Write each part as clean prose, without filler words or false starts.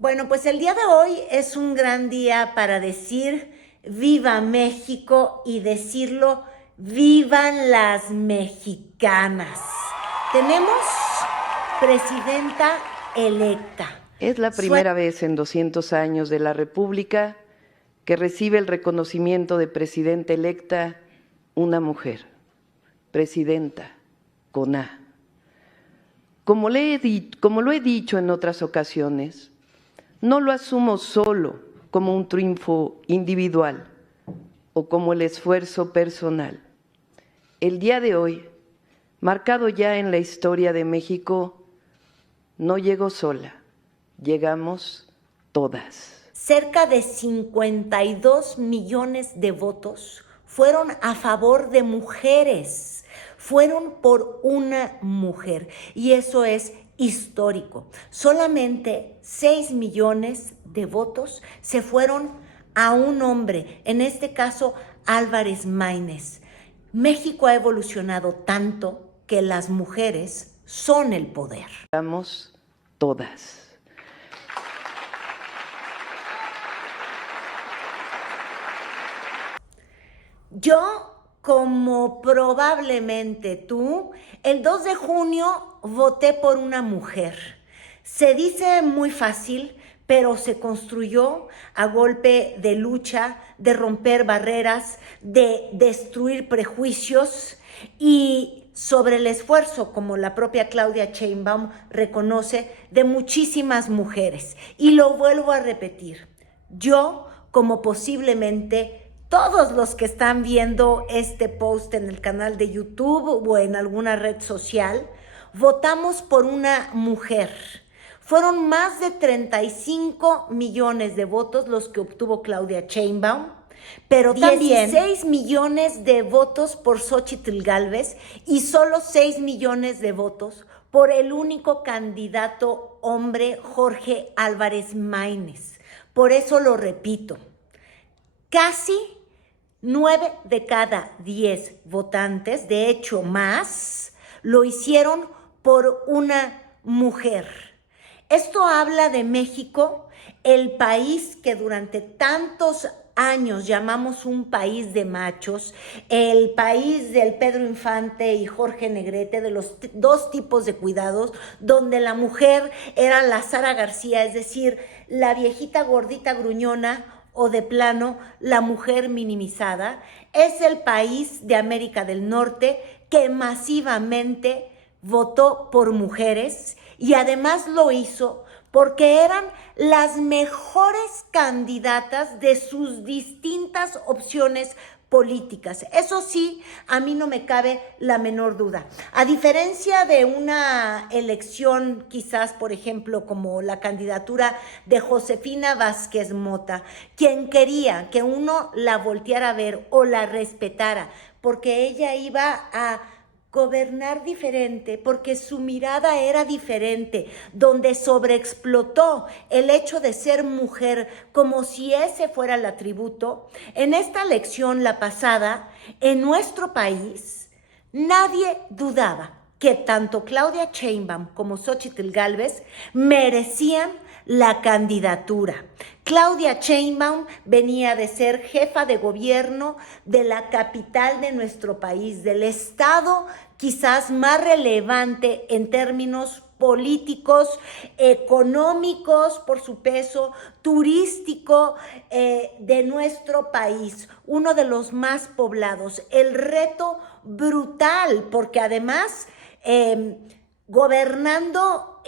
Bueno, pues el día de hoy es un gran día para decir viva México y decirlo vivan las mexicanas. Tenemos presidenta electa. Es la primera vez en 200 años de la República que recibe el reconocimiento de presidenta electa una mujer, presidenta con A. Como lo he dicho en otras ocasiones, no lo asumo solo como un triunfo individual o como el esfuerzo personal. El día de hoy, marcado ya en la historia de México, no llegó sola, llegamos todas. Cerca de 52 millones de votos fueron a favor de mujeres, fueron por una mujer y eso es histórico. Solamente 6 millones de votos se fueron a un hombre, en este caso Álvarez Maínez. México ha evolucionado tanto que las mujeres son el poder. Llegamos todas. Yo, como probablemente tú, el 2 de junio voté por una mujer. Se dice muy fácil, pero se construyó a golpe de lucha, de romper barreras, de destruir prejuicios y sobre el esfuerzo, como la propia Claudia Sheinbaum reconoce, de muchísimas mujeres. Y lo vuelvo a repetir, yo, como posiblemente todos los que están viendo este post en el canal de YouTube o en alguna red social, votamos por una mujer. Fueron más de 35 millones de votos los que obtuvo Claudia Sheinbaum, pero también 16 millones de votos por Xóchitl Gálvez y solo 6 millones de votos por el único candidato hombre, Jorge Álvarez Maínez. Por eso lo repito, casi 9 de cada 10 votantes, de hecho más, lo hicieron por una mujer. Esto habla de México, el país que durante tantos años llamamos un país de machos, el país del Pedro Infante y Jorge Negrete, de los dos tipos de cuidados, donde la mujer era la Sara García, es decir, la viejita gordita gruñona, o de plano la mujer minimizada. Es el país de América del Norte que masivamente votó por mujeres y además lo hizo porque eran las mejores candidatas de sus distintas opciones políticas. Eso sí, a mí no me cabe la menor duda. A diferencia de una elección, quizás, por ejemplo, como la candidatura de Josefina Vázquez Mota, quien quería que uno la volteara a ver o la respetara, porque ella iba a gobernar diferente, porque su mirada era diferente, donde sobreexplotó el hecho de ser mujer como si ese fuera el atributo. En esta elección, la pasada, en nuestro país, nadie dudaba que tanto Claudia Sheinbaum como Xóchitl Gálvez merecían la candidatura. Claudia Sheinbaum venía de ser jefa de gobierno de la capital de nuestro país, del estado quizás más relevante en términos políticos, económicos, por su peso, turístico de nuestro país, uno de los más poblados. El reto brutal, porque además gobernando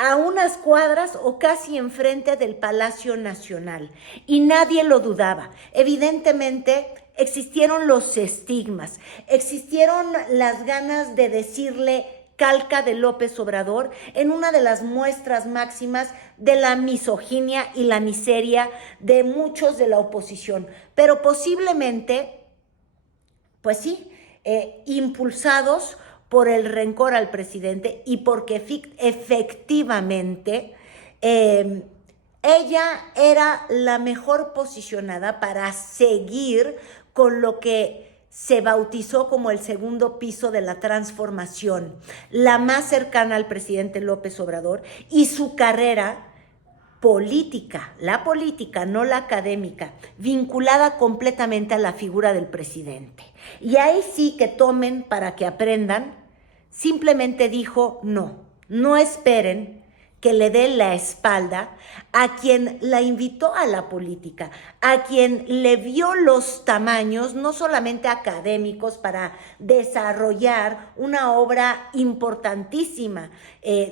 a unas cuadras o casi enfrente del Palacio Nacional, y nadie lo dudaba. Evidentemente existieron los estigmas, existieron las ganas de decirle calca de López Obrador en una de las muestras máximas de la misoginia y la miseria de muchos de la oposición, pero posiblemente, pues sí, impulsados por el rencor al presidente y porque efectivamente ella era la mejor posicionada para seguir con lo que se bautizó como el segundo piso de la transformación, la más cercana al presidente López Obrador, y su carrera política, la política, no la académica, vinculada completamente a la figura del presidente. Y ahí sí que tomen para que aprendan, simplemente dijo no, no esperen que le dé la espalda a quien la invitó a la política, a quien le vio los tamaños, no solamente académicos, para desarrollar una obra importantísima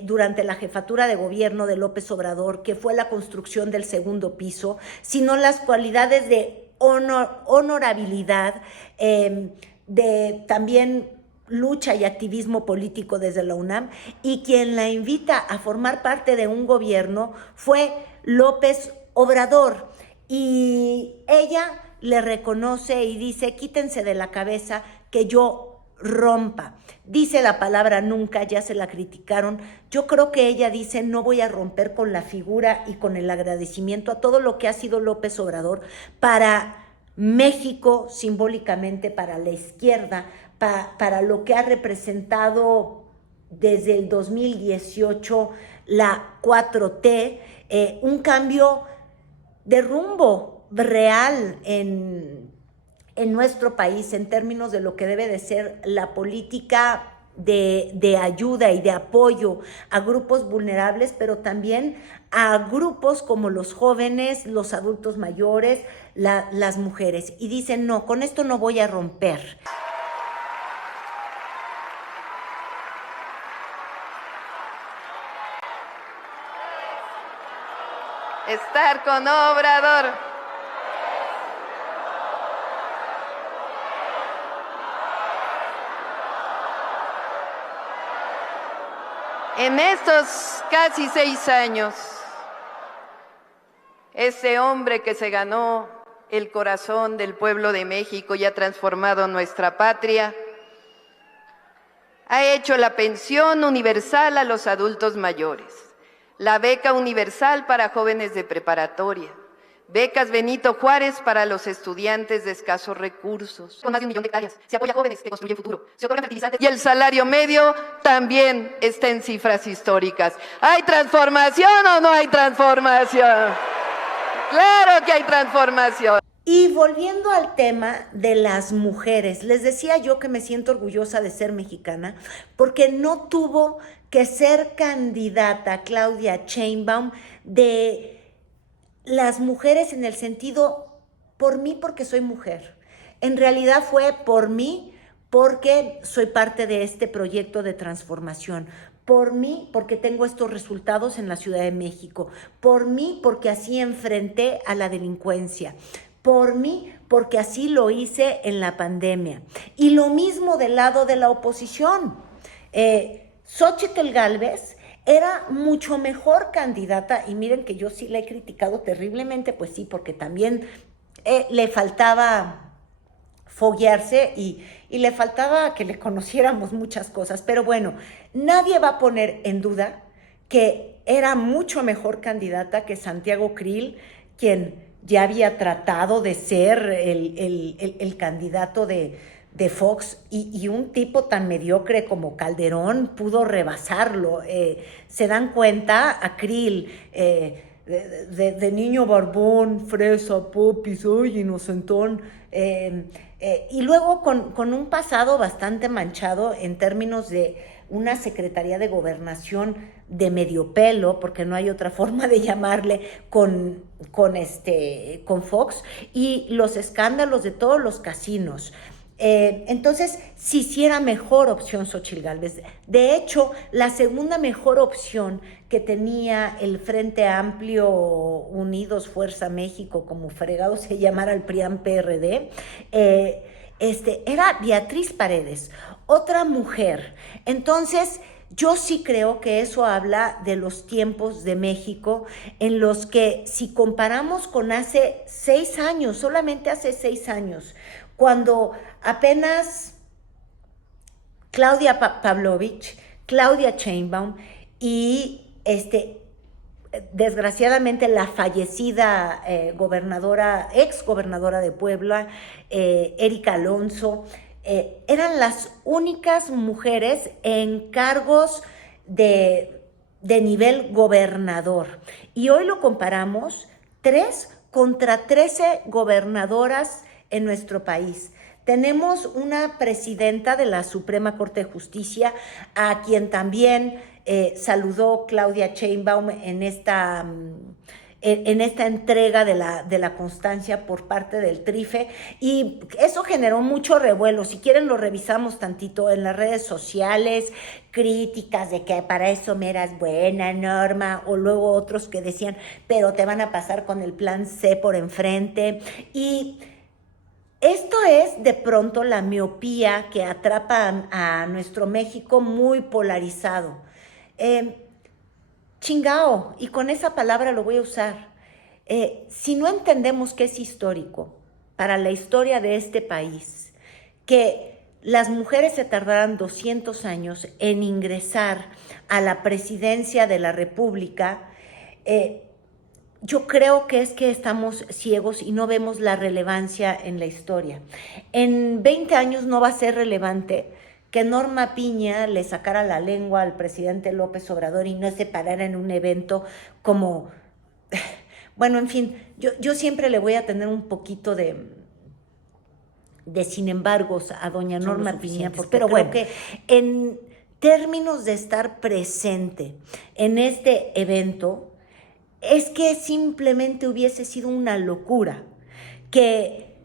durante la jefatura de gobierno de López Obrador, que fue la construcción del segundo piso, sino las cualidades de honorabilidad, de también lucha y activismo político desde la UNAM, y quien la invita a formar parte de un gobierno fue López Obrador, y ella le reconoce y dice: quítense de la cabeza que yo rompa. Dice la palabra nunca, ya se la criticaron. Yo creo que ella dice: no voy a romper con la figura y con el agradecimiento a todo lo que ha sido López Obrador para México, simbólicamente para la izquierda, para lo que ha representado desde el 2018 la 4T, un cambio de rumbo real en nuestro país en términos de lo que debe de ser la política de ayuda y de apoyo a grupos vulnerables, pero también a grupos como los jóvenes, los adultos mayores, las mujeres. Y dicen: no, con esto no voy a romper. Estar con Obrador. En estos casi 6 años, ese hombre que se ganó el corazón del pueblo de México y ha transformado nuestra patria, ha hecho la pensión universal a los adultos mayores, la beca universal para jóvenes de preparatoria, becas Benito Juárez para los estudiantes de escasos recursos, con más de 1 millón de hectáreas, se apoya a jóvenes que construyen futuro, se otorgan fertilizantes, y el salario medio también está en cifras históricas. ¿Hay transformación o no hay transformación? ¡Claro que hay transformación! Y volviendo al tema de las mujeres, les decía yo que me siento orgullosa de ser mexicana porque no tuvo que ser candidata Claudia Sheinbaum de las mujeres en el sentido por mí porque soy mujer. En realidad fue por mí porque soy parte de este proyecto de transformación. Por mí, porque tengo estos resultados en la Ciudad de México. Por mí, porque así enfrenté a la delincuencia. Por mí, porque así lo hice en la pandemia. Y lo mismo del lado de la oposición. Xóchitl Gálvez era mucho mejor candidata, y miren que yo sí la he criticado terriblemente, pues sí, porque también le faltaba foguearse y le faltaba que le conociéramos muchas cosas, pero bueno, nadie va a poner en duda que era mucho mejor candidata que Santiago Krill, quien ya había tratado de ser el candidato de Fox, y un tipo tan mediocre como Calderón pudo rebasarlo. Se dan cuenta, a Krill, de niño barbón, fresa, popis, oye, inocentón, y luego con un pasado bastante manchado en términos de una Secretaría de Gobernación de medio pelo, porque no hay otra forma de llamarle, con Fox, y los escándalos de todos los casinos. Entonces, sí era mejor opción Xóchitl Gálvez. De hecho, la segunda mejor opción que tenía el Frente Amplio Unidos Fuerza México, como fregado se llamara el PRIAN-PRD, era Beatriz Paredes, otra mujer. Entonces, yo sí creo que eso habla de los tiempos de México, en los que, si comparamos con hace 6 años, solamente hace 6 años, cuando apenas Claudia Pavlovich, Claudia Sheinbaum y desgraciadamente la fallecida ex gobernadora de Puebla, Erika Alonso, eran las únicas mujeres en cargos de de nivel gobernador. Y hoy lo comparamos 3 contra 13 gobernadoras en nuestro país. Tenemos una presidenta de la Suprema Corte de Justicia, a quien también saludó Claudia Sheinbaum en esta entrega de la constancia por parte del TRIFE, y eso generó mucho revuelo. Si quieren lo revisamos tantito en las redes sociales, críticas de que para eso me eras buena, Norma, o luego otros que decían, pero te van a pasar con el plan C por enfrente. Y esto es de pronto la miopía que atrapa a nuestro México muy polarizado. Chingao, y con esa palabra lo voy a usar. Si no entendemos que es histórico para la historia de este país, que las mujeres se tardaran 200 años en ingresar a la presidencia de la República, yo creo que es que estamos ciegos y no vemos la relevancia en la historia. En 20 años no va a ser relevante que Norma Piña le sacara la lengua al presidente López Obrador y no se parara en un evento como... Bueno, en fin, yo siempre le voy a tener un poquito de sin embargos a doña Norma Piña, pero bueno, que en términos de estar presente en este evento, es que simplemente hubiese sido una locura que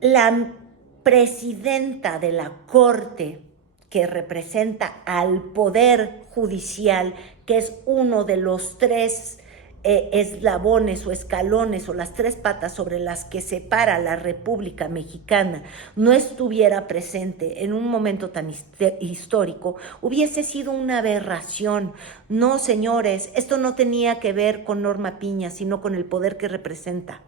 la presidenta de la Corte, que representa al Poder Judicial, que es uno de los 3 eslabones o escalones o las 3 patas sobre las que separa la República Mexicana, no estuviera presente en un momento tan histórico, hubiese sido una aberración. No, señores, esto no tenía que ver con Norma Piña, sino con el poder que representa.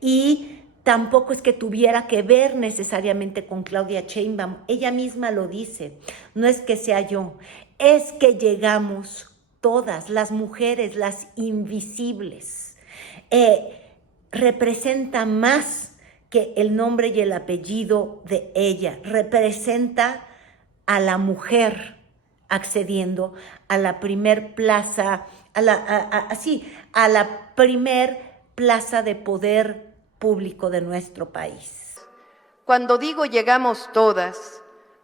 Y tampoco es que tuviera que ver necesariamente con Claudia Sheinbaum. Ella misma lo dice, no es que sea yo, es que llegamos todas las mujeres, las invisibles. Representa más que el nombre y el apellido de ella, representa a la mujer accediendo a la primer plaza, a la primer plaza de poder público de nuestro país. Cuando digo llegamos todas,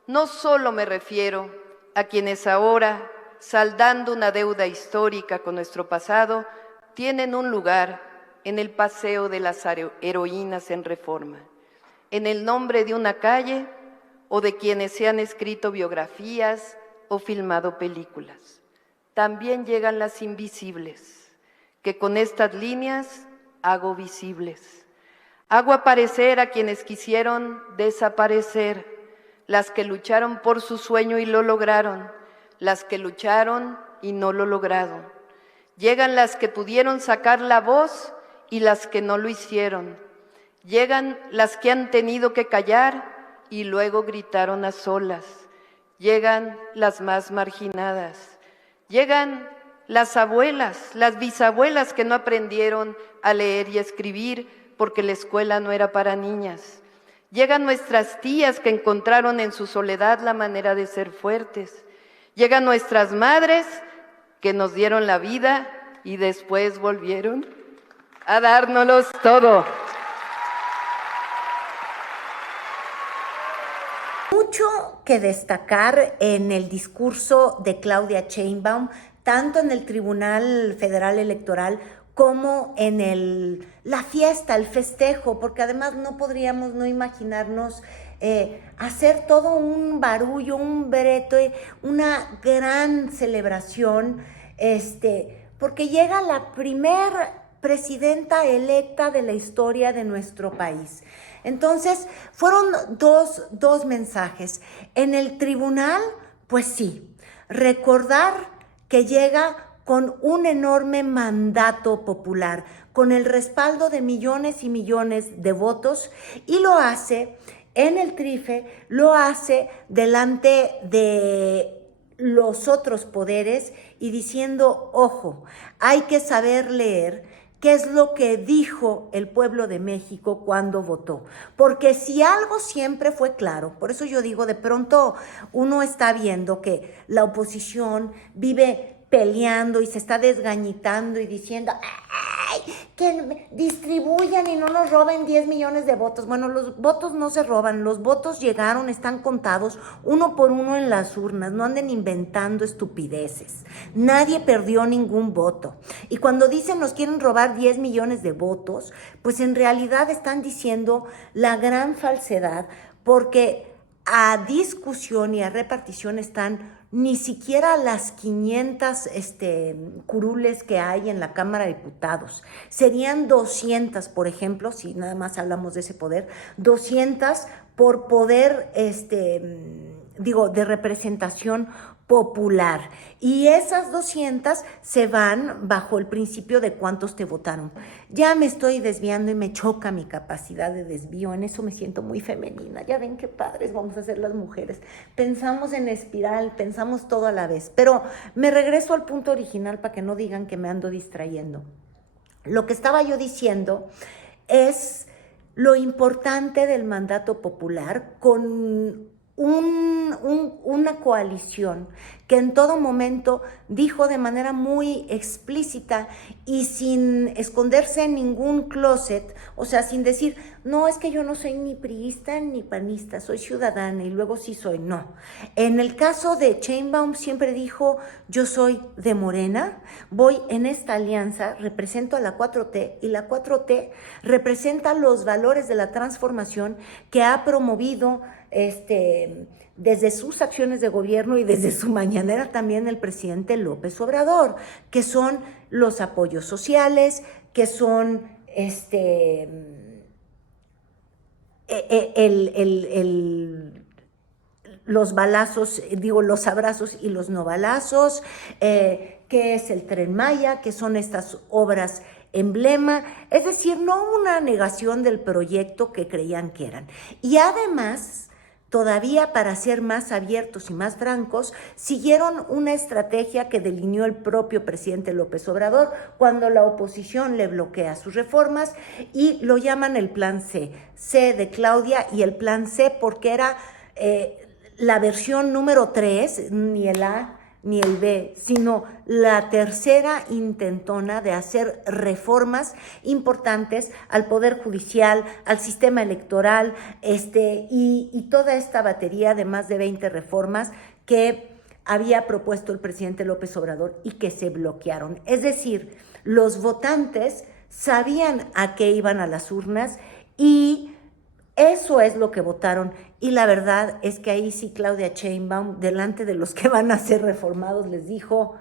no solo me refiero a quienes ahora, saldando una deuda histórica con nuestro pasado, tienen un lugar en el Paseo de las Heroínas en Reforma, en el nombre de una calle o de quienes se han escrito biografías o filmado películas. También llegan las invisibles, que con estas líneas hago visibles. Hago aparecer a quienes quisieron desaparecer, las que lucharon por su sueño y lo lograron, las que lucharon y no lo lograron. Llegan las que pudieron sacar la voz y las que no lo hicieron. Llegan las que han tenido que callar y luego gritaron a solas. Llegan las más marginadas. Llegan las abuelas, las bisabuelas que no aprendieron a leer y escribir porque la escuela no era para niñas. Llegan nuestras tías que encontraron en su soledad la manera de ser fuertes. Llegan nuestras madres que nos dieron la vida y después volvieron a dárnoslos todo. Mucho que destacar en el discurso de Claudia Sheinbaum, tanto en el Tribunal Federal Electoral como en la fiesta, el festejo, porque además no podríamos no imaginarnos hacer todo un barullo, un brete, una gran celebración, porque llega la primer presidenta electa de la historia de nuestro país. Entonces, fueron dos mensajes. En el tribunal, pues sí, recordar que llega con un enorme mandato popular, con el respaldo de millones y millones de votos, y lo hace en el TRIFE, lo hace delante de los otros poderes y diciendo, ojo, hay que saber leer qué es lo que dijo el pueblo de México cuando votó. Porque si algo siempre fue claro, por eso yo digo, de pronto uno está viendo que la oposición vive peleando y se está desgañitando y diciendo, ¡ay! Que distribuyan y no nos roben 10 millones de votos. Bueno, los votos no se roban, los votos llegaron, están contados uno por uno en las urnas, no anden inventando estupideces. Nadie perdió ningún voto. Y cuando dicen nos quieren robar 10 millones de votos, pues en realidad están diciendo la gran falsedad, porque a discusión y a repartición están ni siquiera las 500 curules que hay en la Cámara de Diputados. Serían 200, por ejemplo, si nada más hablamos de ese poder, 200 por poder, de representación popular. Y esas 200 se van bajo el principio de cuántos te votaron. Ya me estoy desviando y me choca mi capacidad de desvío. En eso me siento muy femenina. Ya ven qué padres vamos a ser las mujeres. Pensamos en espiral, pensamos todo a la vez. Pero me regreso al punto original para que no digan que me ando distrayendo. Lo que estaba yo diciendo es lo importante del mandato popular con una coalición que en todo momento dijo de manera muy explícita y sin esconderse en ningún closet, o sea, sin decir, no, es que yo no soy ni priista ni panista, soy ciudadana y luego sí soy, no. En el caso de Sheinbaum siempre dijo, yo soy de Morena, voy en esta alianza, represento a la 4T y la 4T representa los valores de la transformación que ha promovido desde sus acciones de gobierno y desde su mañanera también el presidente López Obrador, que son los apoyos sociales, que son los balazos, los abrazos y los no balazos, que es el Tren Maya, que son estas obras emblema, es decir, no una negación del proyecto que creían que eran. Y además, todavía para ser más abiertos y más francos, siguieron una estrategia que delineó el propio presidente López Obrador cuando la oposición le bloquea sus reformas y lo llaman el Plan C, C de Claudia y el Plan C porque era la versión número 3, ni el A ni el B, sino la tercera intentona de hacer reformas importantes al Poder Judicial, al sistema electoral, y toda esta batería de más de 20 reformas que había propuesto el presidente López Obrador y que se bloquearon. Es decir, los votantes sabían a qué iban a las urnas y eso es lo que votaron. Y la verdad es que ahí sí Claudia Sheinbaum, delante de los que van a ser reformados, les dijo,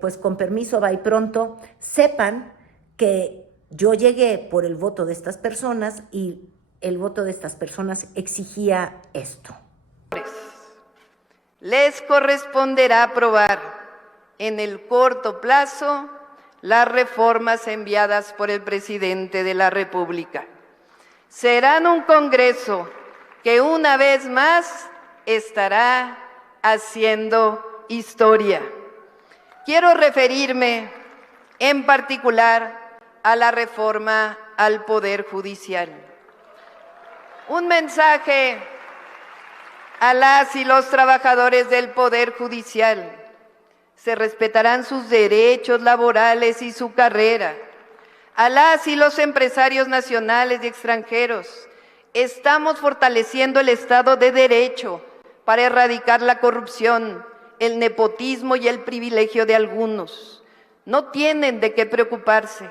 pues con permiso, va y pronto, sepan que yo llegué por el voto de estas personas y el voto de estas personas exigía esto. Les corresponderá aprobar en el corto plazo las reformas enviadas por el presidente de la República. Serán un Congreso que una vez más estará haciendo historia. Quiero referirme en particular a la reforma al Poder Judicial. Un mensaje a las y los trabajadores del Poder Judicial. Se respetarán sus derechos laborales y su carrera. A las y los empresarios nacionales y extranjeros. Estamos fortaleciendo el Estado de Derecho para erradicar la corrupción, el nepotismo y el privilegio de algunos. No tienen de qué preocuparse,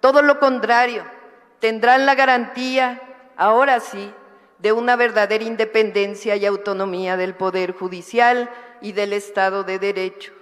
todo lo contrario, tendrán la garantía, ahora sí, de una verdadera independencia y autonomía del Poder Judicial y del Estado de Derecho.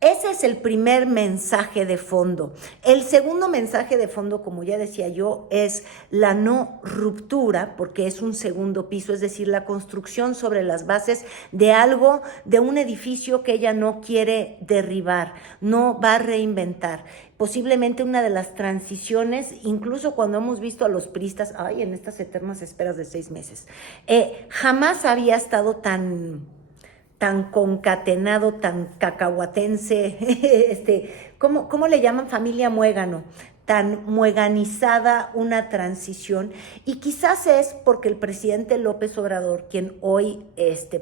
Ese es el primer mensaje de fondo. El segundo mensaje de fondo, como ya decía yo, es la no ruptura, porque es un segundo piso, es decir, la construcción sobre las bases de algo, de un edificio que ella no quiere derribar, no va a reinventar. Posiblemente una de las transiciones, incluso cuando hemos visto a los priistas, en estas eternas esperas de 6 meses, jamás había estado tan tan concatenado, tan cacahuatense, ¿cómo le llaman? Familia muégano, tan mueganizada una transición, y quizás es porque el presidente López Obrador, quien hoy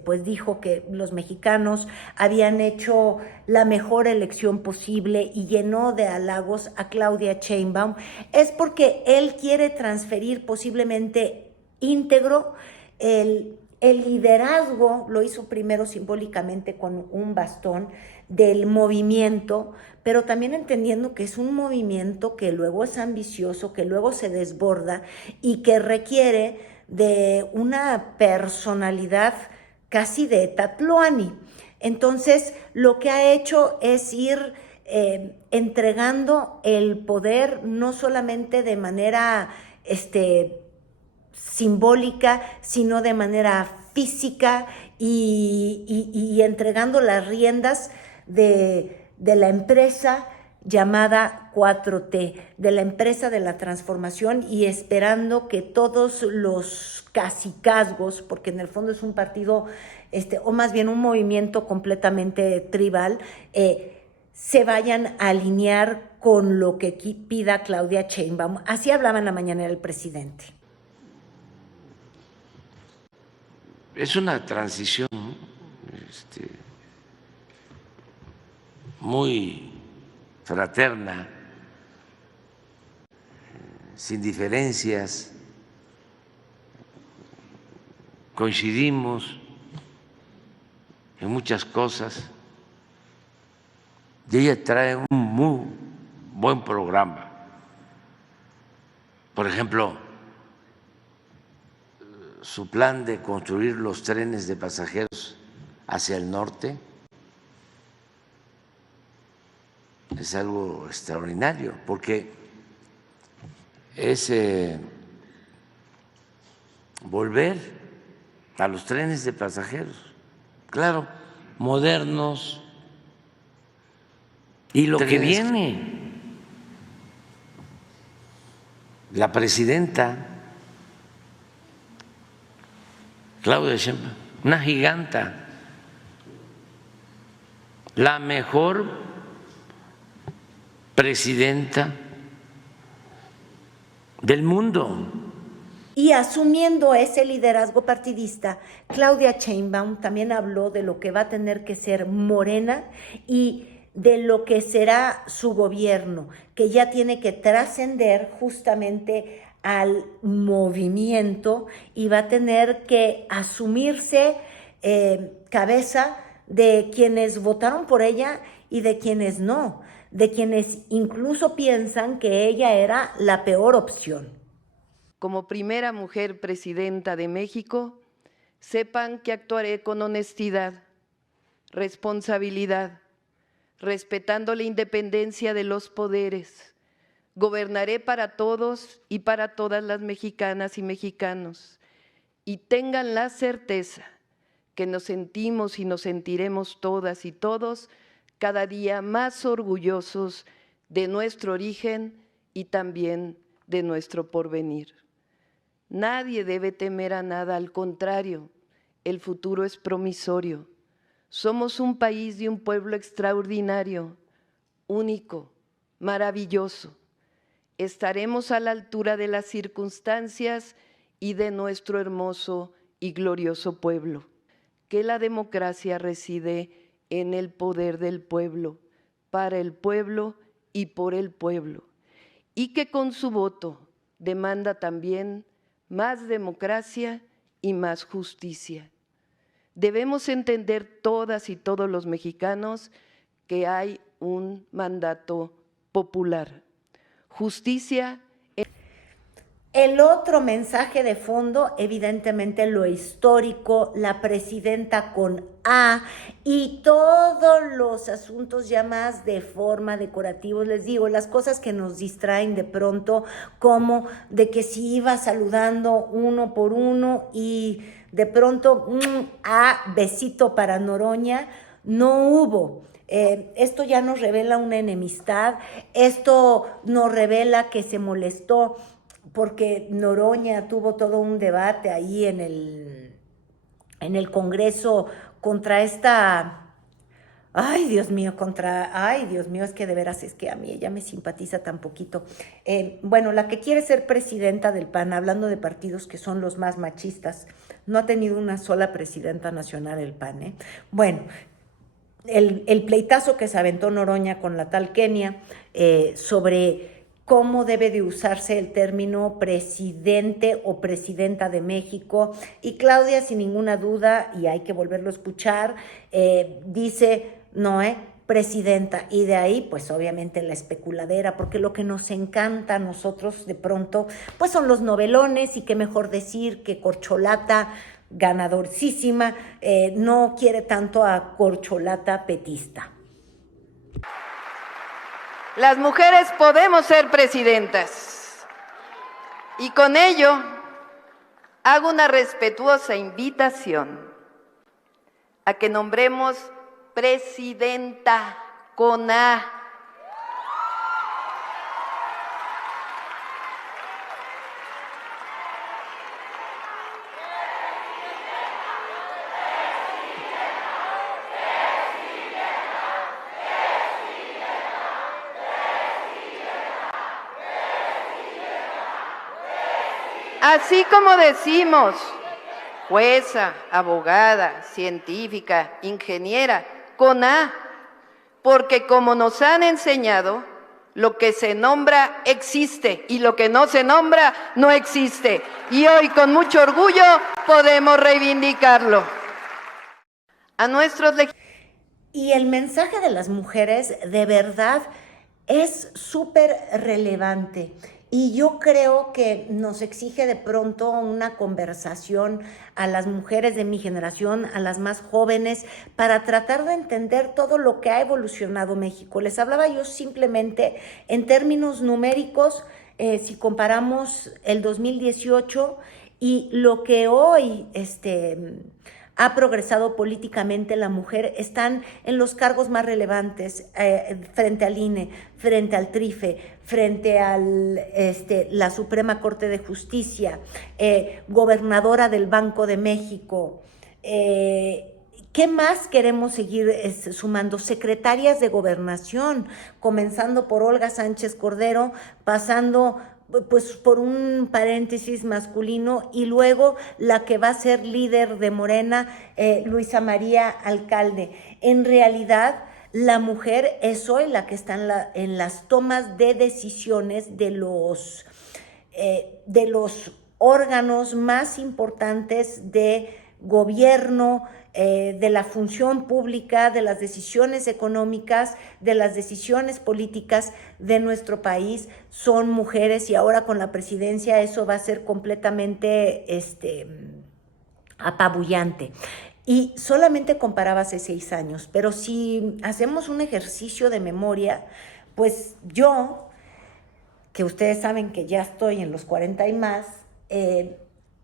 pues dijo que los mexicanos habían hecho la mejor elección posible y llenó de halagos a Claudia Sheinbaum, es porque él quiere transferir posiblemente íntegro el liderazgo, lo hizo primero simbólicamente con un bastón, del movimiento, pero también entendiendo que es un movimiento que luego es ambicioso, que luego se desborda y que requiere de una personalidad casi de Tatloani. Entonces, lo que ha hecho es ir entregando el poder no solamente de manera simbólica, sino de manera física y entregando las riendas de la empresa llamada 4T, de la empresa de la transformación, y esperando que todos los cacicazgos, porque en el fondo es un partido, o más bien un movimiento completamente tribal, se vayan a alinear con lo que pida Claudia Sheinbaum. Así hablaba en la mañana el presidente. Es una transición muy fraterna, sin diferencias, coincidimos en muchas cosas y ella trae un muy buen programa. Por ejemplo, su plan de construir los trenes de pasajeros hacia el norte es algo extraordinario, porque es volver a los trenes de pasajeros, claro, modernos, y lo que viene, la presidenta Claudia Sheinbaum, una giganta, la mejor presidenta del mundo. Y asumiendo ese liderazgo partidista, Claudia Sheinbaum también habló de lo que va a tener que ser Morena y de lo que será su gobierno, que ya tiene que trascender justamente al movimiento y va a tener que asumirse cabeza de quienes votaron por ella y de quienes no, de quienes incluso piensan que ella era la peor opción. Como primera mujer presidenta de México, sepan que actuaré con honestidad, responsabilidad, respetando la independencia de los poderes. Gobernaré para todos y para todas las mexicanas y mexicanos. Y tengan la certeza que nos sentimos y nos sentiremos todas y todos cada día más orgullosos de nuestro origen y también de nuestro porvenir. Nadie debe temer a nada, al contrario, el futuro es promisorio. Somos un país y un pueblo extraordinario, único, maravilloso. Estaremos a la altura de las circunstancias y de nuestro hermoso y glorioso pueblo. Que la democracia reside en el poder del pueblo, para el pueblo y por el pueblo. Y que con su voto demanda también más democracia y más justicia. Debemos entender todas y todos los mexicanos que hay un mandato popular. Justicia. El otro mensaje de fondo, evidentemente lo histórico, la presidenta con A y todos los asuntos ya más de forma decorativos, les digo, las cosas que nos distraen de pronto, como de que si iba saludando uno por uno y de pronto, besito para Noroña, no hubo. Esto ya nos revela una enemistad, esto nos revela que se molestó porque Noroña tuvo todo un debate ahí en el Congreso esta... Ay, Dios mío, es que de veras es que a mí ella me simpatiza tan poquito. Bueno, la que quiere ser presidenta del PAN, hablando de partidos que son los más machistas, no ha tenido una sola presidenta nacional el PAN, ¿eh? Bueno, el pleitazo que se aventó Noroña con la tal Kenia sobre cómo debe de usarse el término presidente o presidenta de México, y Claudia, sin ninguna duda, y hay que volverlo a escuchar, dice, no, presidenta, y de ahí pues obviamente la especuladera, porque lo que nos encanta a nosotros de pronto pues son los novelones, y qué mejor decir que Corcholata, ganadorcísima, no quiere tanto a Corcholata petista. Las mujeres podemos ser presidentas, y con ello hago una respetuosa invitación a que nombremos presidenta con A. Así como decimos jueza, abogada, científica, ingeniera, con A, porque como nos han enseñado, lo que se nombra existe y lo que no se nombra no existe. Y hoy con mucho orgullo podemos reivindicarlo. A nuestros Y el mensaje de las mujeres de verdad es súper relevante. Y yo creo que nos exige de pronto una conversación a las mujeres de mi generación, a las más jóvenes, para tratar de entender todo lo que ha evolucionado México. Les hablaba yo simplemente en términos numéricos, si comparamos el 2018 y lo que hoy ha progresado políticamente la mujer, están en los cargos más relevantes, frente al INE, frente al TRIFE, frente a la Suprema Corte de Justicia, gobernadora del Banco de México. ¿Qué más queremos seguir sumando? Secretarias de Gobernación, comenzando por Olga Sánchez Cordero, pasando pues por un paréntesis masculino, y luego la que va a ser líder de Morena, Luisa María Alcalde. En realidad, la mujer es hoy la que está en las tomas de decisiones de los órganos más importantes de gobierno, de la función pública, de las decisiones económicas, de las decisiones políticas de nuestro país, son mujeres, y ahora con la presidencia eso va a ser completamente apabullante. Y solamente comparaba hace 6 años, pero si hacemos un ejercicio de memoria, pues yo, que ustedes saben que ya estoy en los 40 y más,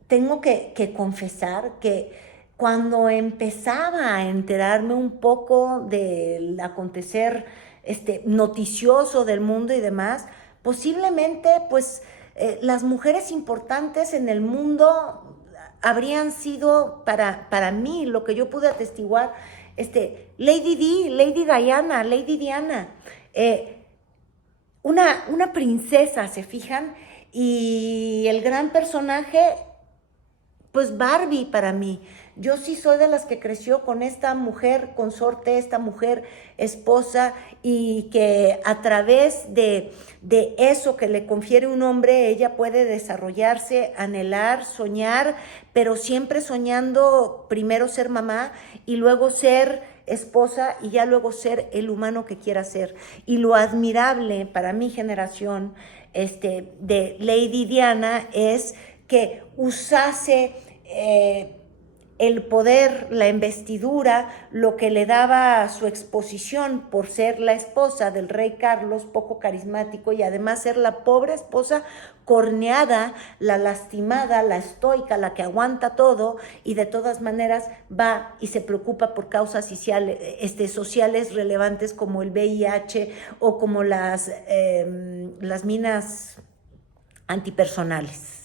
tengo que confesar que cuando empezaba a enterarme un poco del acontecer noticioso del mundo y demás, posiblemente pues las mujeres importantes en el mundo habrían sido para mí, lo que yo pude atestiguar, Lady Di, Lady Diana, Lady Diana, una princesa, ¿se fijan? Y el gran personaje, pues Barbie para mí. Yo sí soy de las que creció con esta mujer consorte, esta mujer esposa, y que a través de eso que le confiere un hombre, ella puede desarrollarse, anhelar, soñar, pero siempre soñando primero ser mamá y luego ser esposa y ya luego ser el humano que quiera ser. Y lo admirable para mi generación de Lady Diana es que usase el poder, la investidura, lo que le daba su exposición por ser la esposa del rey Carlos, poco carismático, y además ser la pobre esposa corneada, la lastimada, la estoica, la que aguanta todo, y de todas maneras va y se preocupa por causas sociales relevantes como el VIH o como las minas antipersonales.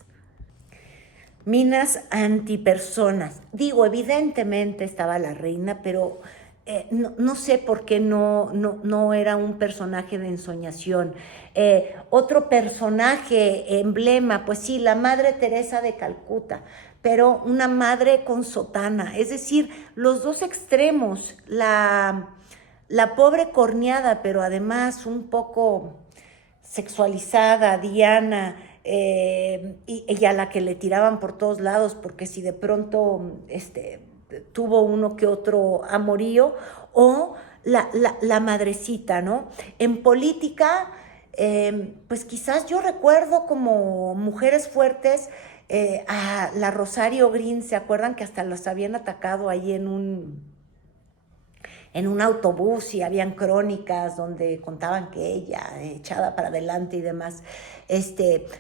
minas antipersonas. Digo, evidentemente estaba la reina, pero no sé por qué no era un personaje de ensoñación. Otro personaje, emblema, pues sí, la Madre Teresa de Calcuta, pero una madre con sotana, es decir, los dos extremos, la pobre corneada, pero además un poco sexualizada, Diana, y a la que le tiraban por todos lados, porque si de pronto tuvo uno que otro amorío, o la madrecita, ¿no? En política, pues quizás yo recuerdo como mujeres fuertes a la Rosario Green, ¿se acuerdan que hasta las habían atacado ahí en un autobús y habían crónicas donde contaban que ella, echada para adelante y demás,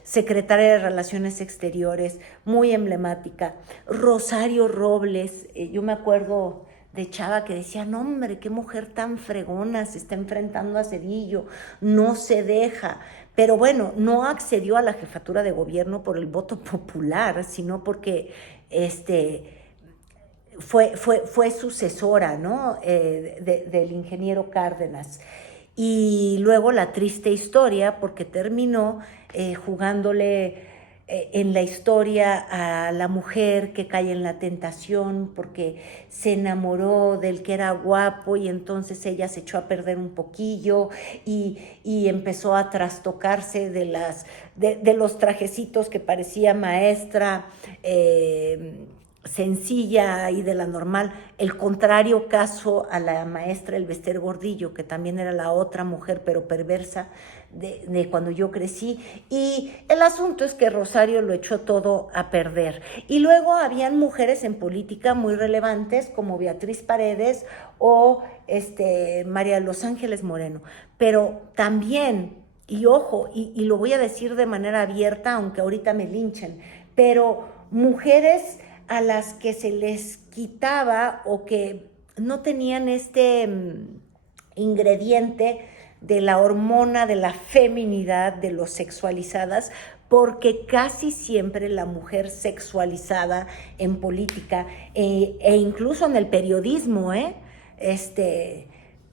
secretaria de Relaciones Exteriores, muy emblemática. Rosario Robles, yo me acuerdo de chava que decía, no hombre, qué mujer tan fregona, se está enfrentando a Cedillo, no se deja. Pero bueno, no accedió a la jefatura de gobierno por el voto popular, sino porque fue sucesora, ¿no? Del ingeniero Cárdenas. Y luego la triste historia, porque terminó jugándole en la historia a la mujer que cae en la tentación porque se enamoró del que era guapo y entonces ella se echó a perder un poquillo y empezó a trastocarse de los trajecitos que parecía maestra, sencilla y de la normal. El contrario caso a la maestra Elvester Gordillo, que también era la otra mujer pero perversa de cuando yo crecí, y el asunto es que Rosario lo echó todo a perder. Y luego habían mujeres en política muy relevantes como Beatriz Paredes o María de los Ángeles Moreno, pero también, y ojo, y lo voy a decir de manera abierta, aunque ahorita me linchen, pero mujeres a las que se les quitaba o que no tenían ingrediente de la hormona de la feminidad, de los sexualizadas, porque casi siempre la mujer sexualizada en política e incluso en el periodismo,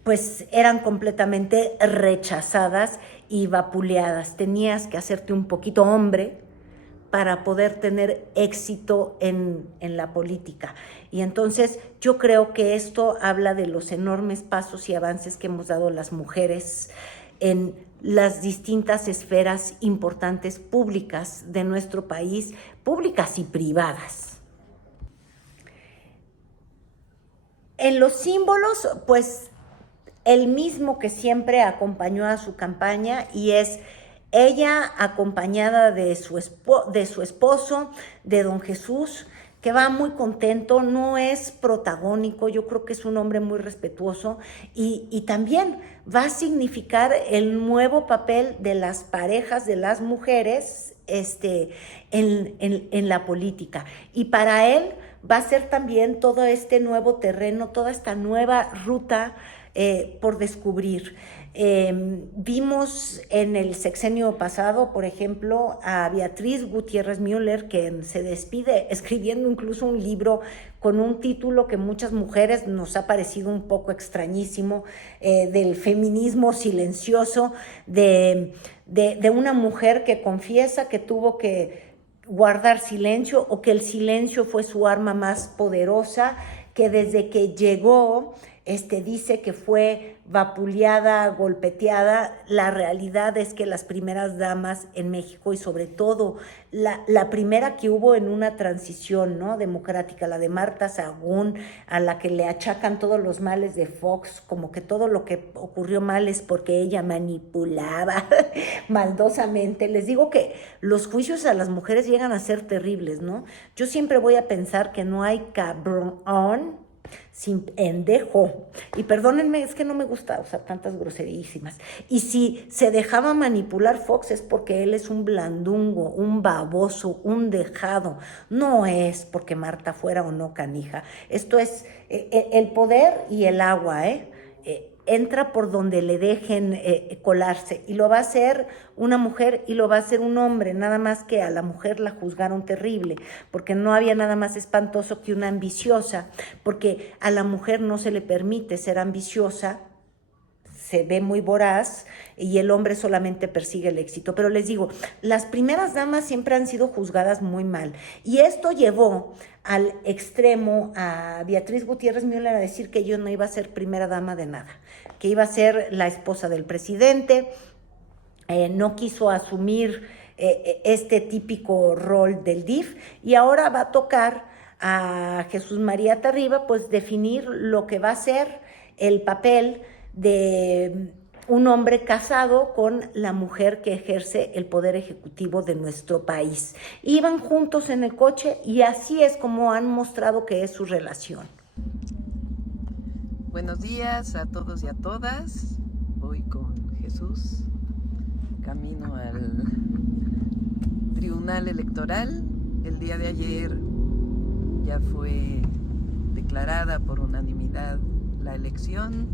pues eran completamente rechazadas y vapuleadas. Tenías que hacerte un poquito hombre para poder tener éxito en la política. Y entonces yo creo que esto habla de los enormes pasos y avances que hemos dado las mujeres en las distintas esferas importantes públicas de nuestro país, públicas y privadas. En los símbolos, pues el mismo que siempre acompañó a su campaña, y es ella acompañada de su esposo, de don Jesús, que va muy contento, no es protagónico, yo creo que es un hombre muy respetuoso y también va a significar el nuevo papel de las parejas de las mujeres en la política. Y para él va a ser también todo este nuevo terreno, toda esta nueva ruta por descubrir. Vimos en el sexenio pasado, por ejemplo, a Beatriz Gutiérrez Müller, que se despide escribiendo incluso un libro con un título que muchas mujeres nos ha parecido un poco extrañísimo, del feminismo silencioso, de una mujer que confiesa que tuvo que guardar silencio o que el silencio fue su arma más poderosa, que desde que llegó dice que fue vapuleada, golpeteada. La realidad es que las primeras damas en México, y sobre todo la primera que hubo en una transición, ¿no?, democrática, la de Marta Sagún, a la que le achacan todos los males de Fox, como que todo lo que ocurrió mal es porque ella manipulaba maldosamente. Les digo que los juicios a las mujeres llegan a ser terribles, ¿no? Yo siempre voy a pensar que no hay cabrón sin pendejo, y perdónenme, es que no me gusta usar tantas groserísimas, y si se dejaba manipular Fox es porque él es un blandungo, un baboso, un dejado, no es porque Marta fuera o no canija. Esto es el poder y el agua, entra por donde le dejen colarse, y lo va a hacer una mujer y lo va a hacer un hombre, nada más que a la mujer la juzgaron terrible, porque no había nada más espantoso que una ambiciosa, porque a la mujer no se le permite ser ambiciosa, se ve muy voraz, y el hombre solamente persigue el éxito. Pero les digo, las primeras damas siempre han sido juzgadas muy mal, y esto llevó al extremo a Beatriz Gutiérrez Müller a decir que yo no iba a ser primera dama de nada, que iba a ser la esposa del presidente. No quiso asumir este típico rol del DIF, y ahora va a tocar a Jesús María Tarriba pues definir lo que va a ser el papel de un hombre casado con la mujer que ejerce el poder ejecutivo de nuestro país. Iban juntos en el coche y así es como han mostrado que es su relación. Buenos días a todos y a todas. Voy con Jesús, camino al Tribunal Electoral. El día de ayer ya fue declarada por unanimidad la elección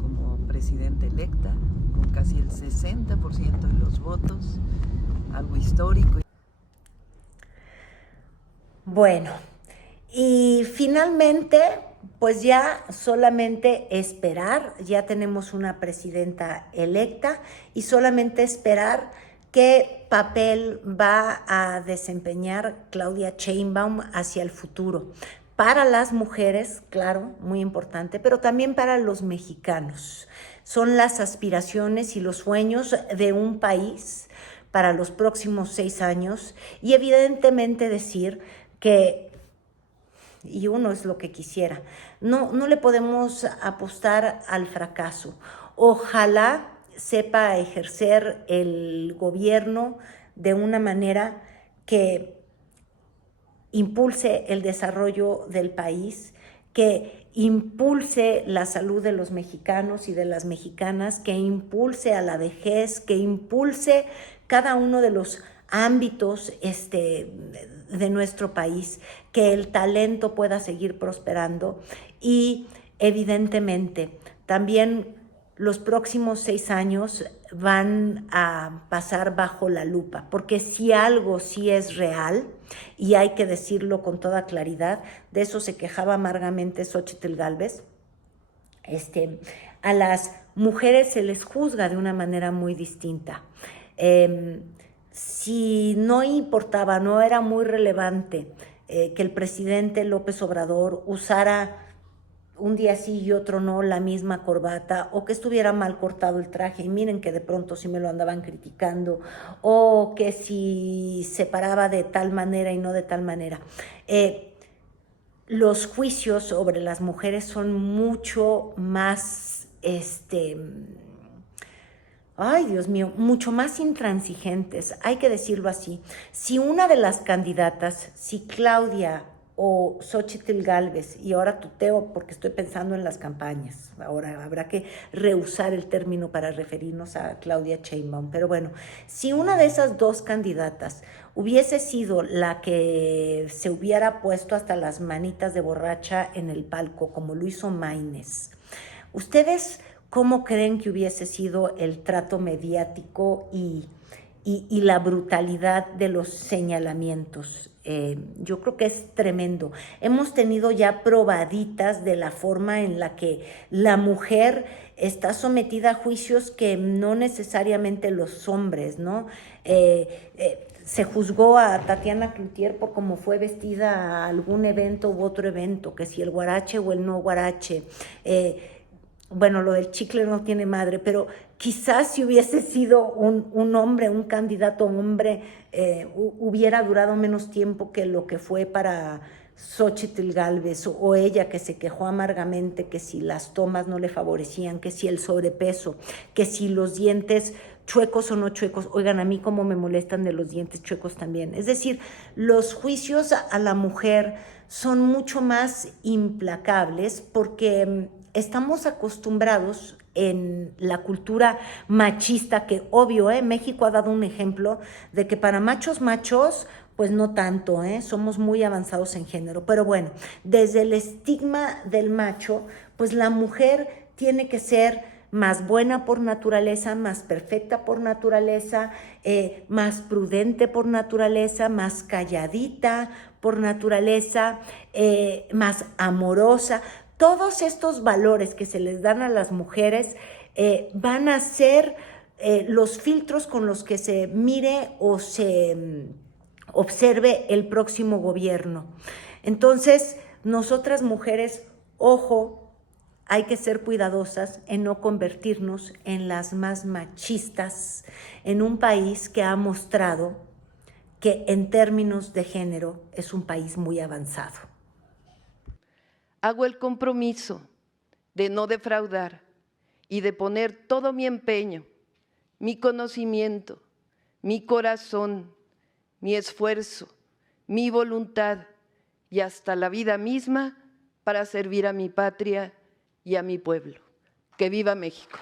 como presidenta electa, con casi el 60% de los votos, algo histórico. Bueno, y finalmente, pues ya solamente esperar, ya tenemos una presidenta electa, y solamente esperar qué papel va a desempeñar Claudia Sheinbaum hacia el futuro. Para las mujeres, claro, muy importante, pero también para los mexicanos. Son las aspiraciones y los sueños de un país para los próximos 6 años, y evidentemente decir que, y uno es lo que quisiera, no le podemos apostar al fracaso. Ojalá sepa ejercer el gobierno de una manera que impulse el desarrollo del país, que impulse la salud de los mexicanos y de las mexicanas, que impulse a la vejez, que impulse cada uno de los ámbitos de nuestro país, que el talento pueda seguir prosperando, y evidentemente también los próximos 6 años van a pasar bajo la lupa, porque si algo sí es real, y hay que decirlo con toda claridad, de eso se quejaba amargamente Xóchitl Gálvez, a las mujeres se les juzga de una manera muy distinta. Si no importaba, no era muy relevante que el presidente López Obrador usara un día sí y otro no la misma corbata, o que estuviera mal cortado el traje, y miren que de pronto sí me lo andaban criticando, o que si se paraba de tal manera y no de tal manera. Los juicios sobre las mujeres son mucho más, ay, Dios mío, mucho más intransigentes, hay que decirlo así. Si una de las candidatas, si Claudia o Xóchitl Gálvez, y ahora tuteo porque estoy pensando en las campañas, ahora habrá que rehusar el término para referirnos a Claudia Sheinbaum, pero bueno, si una de esas dos candidatas hubiese sido la que se hubiera puesto hasta las manitas de borracha en el palco, como lo hizo Maines, ¿ustedes cómo creen que hubiese sido el trato mediático y la brutalidad de los señalamientos? Yo creo que es tremendo. Hemos tenido ya probaditas de la forma en la que la mujer está sometida a juicios que no necesariamente los hombres, ¿no? Se juzgó a Tatiana Cloutier por cómo fue vestida a algún evento u otro evento, que si el guarache o el no guarache. Bueno, lo del chicle no tiene madre, pero quizás si hubiese sido un hombre, un candidato hombre, hubiera durado menos tiempo que lo que fue para Xóchitl Gálvez, o ella que se quejó amargamente que si las tomas no le favorecían, que si el sobrepeso, que si los dientes chuecos o no chuecos. Oigan, a mí cómo me molestan de los dientes chuecos también. Es decir, los juicios a la mujer son mucho más implacables porque estamos acostumbrados en la cultura machista, que obvio, México ha dado un ejemplo de que para machos, pues no tanto, somos muy avanzados en género, pero bueno, desde el estigma del macho, pues la mujer tiene que ser más buena por naturaleza, más perfecta por naturaleza, más prudente por naturaleza, más calladita por naturaleza, más amorosa. Todos estos valores que se les dan a las mujeres van a ser los filtros con los que se mire o se observe el próximo gobierno. Entonces, nosotras mujeres, ojo, hay que ser cuidadosas en no convertirnos en las más machistas en un país que ha mostrado que en términos de género es un país muy avanzado. Hago el compromiso de no defraudar y de poner todo mi empeño, mi conocimiento, mi corazón, mi esfuerzo, mi voluntad y hasta la vida misma para servir a mi patria y a mi pueblo. ¡Que viva México!